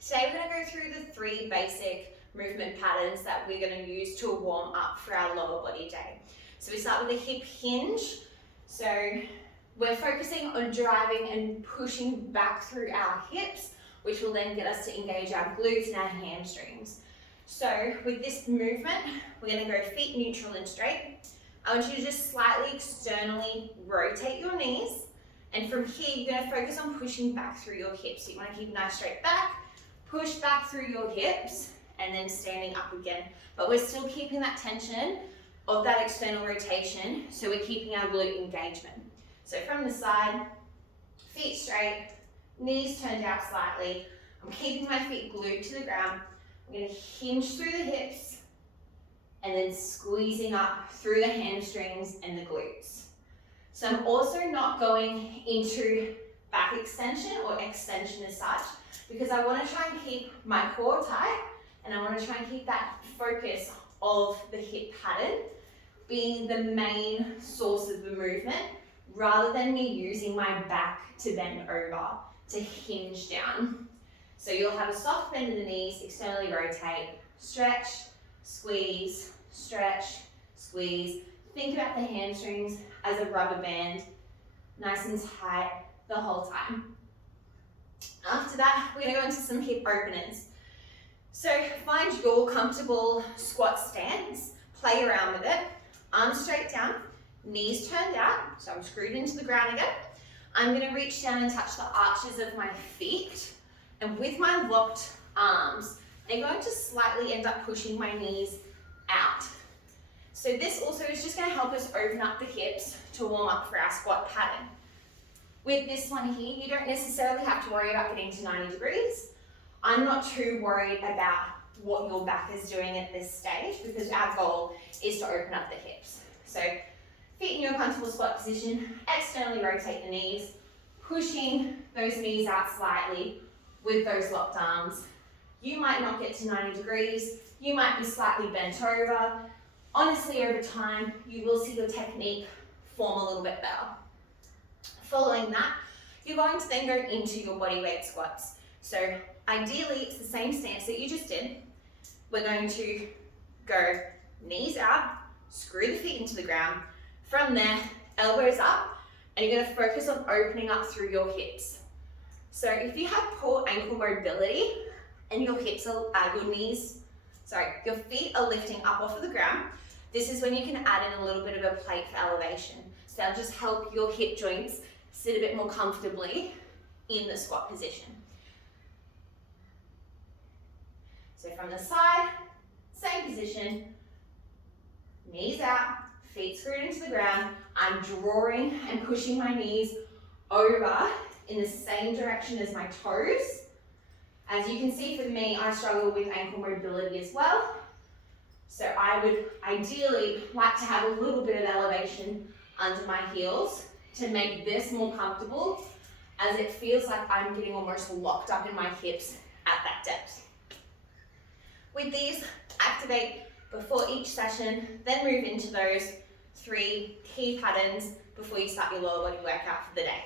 Today we're going to go through the 3 basic movement patterns that we're going to use to warm up for our lower body day. So we start with a hip hinge. So we're focusing on driving and pushing back through our hips, which will then get us to engage our glutes and our hamstrings. So with this movement, we're going to go feet neutral and straight. I want you to just slightly externally rotate your knees. And from here, you're going to focus on pushing back through your hips. So you want to keep nice straight back, push back through your hips, and then standing up again. But we're still keeping that tension of that external rotation, so we're keeping our glute engagement. So from the side, feet straight, knees turned out slightly. I'm keeping my feet glued to the ground. I'm going to hinge through the hips and then squeezing up through the hamstrings and the glutes. So I'm also not going into back extension or extension as such, because I want to try and keep my core tight, and I want to try and keep that focus of the hip pattern being the main source of the movement, rather than me using my back to bend over to hinge down. So you'll have a soft bend in the knees, externally rotate, stretch, squeeze, stretch, squeeze. Think about the hamstrings as a rubber band, nice and tight the whole time. After that, we're going to go into some hip openers. So find your comfortable squat stance, play around with it, arms straight down, knees turned out, so I'm screwed into the ground again. I'm going to reach down and touch the arches of my feet, and with my locked arms, I'm going to slightly end up pushing my knees out. So this also is just going to help us open up the hips to warm up for our squat pattern. With this one here, you don't necessarily have to worry about getting to 90 degrees. I'm not too worried about what your back is doing at this stage, because our goal is to open up the hips. So feet in your comfortable squat position, externally rotate the knees, pushing those knees out slightly with those locked arms. You might not get to 90 degrees, you might be slightly bent over. Honestly, over time, you will see your technique form a little bit better. Following that, you're going to then go into your body weight squats. So ideally, it's the same stance that you just did. We're going to go knees out, screw the feet into the ground. From there, elbows up, and you're going to focus on opening up through your hips. So if you have poor ankle mobility and your feet are lifting up off of the ground, this is when you can add in a little bit of a plate for elevation. So that'll just help your hip joints sit a bit more comfortably in the squat position. So from the side, same position, knees out, feet screwed into the ground. I'm drawing and pushing my knees over in the same direction as my toes. As you can see, for me, I struggle with ankle mobility as well. So I would ideally like to have a little bit of elevation under my heels to make this more comfortable, as it feels like I'm getting almost locked up in my hips at that depth. With these, activate before each session, then move into those 3 key patterns before you start your lower body workout for the day.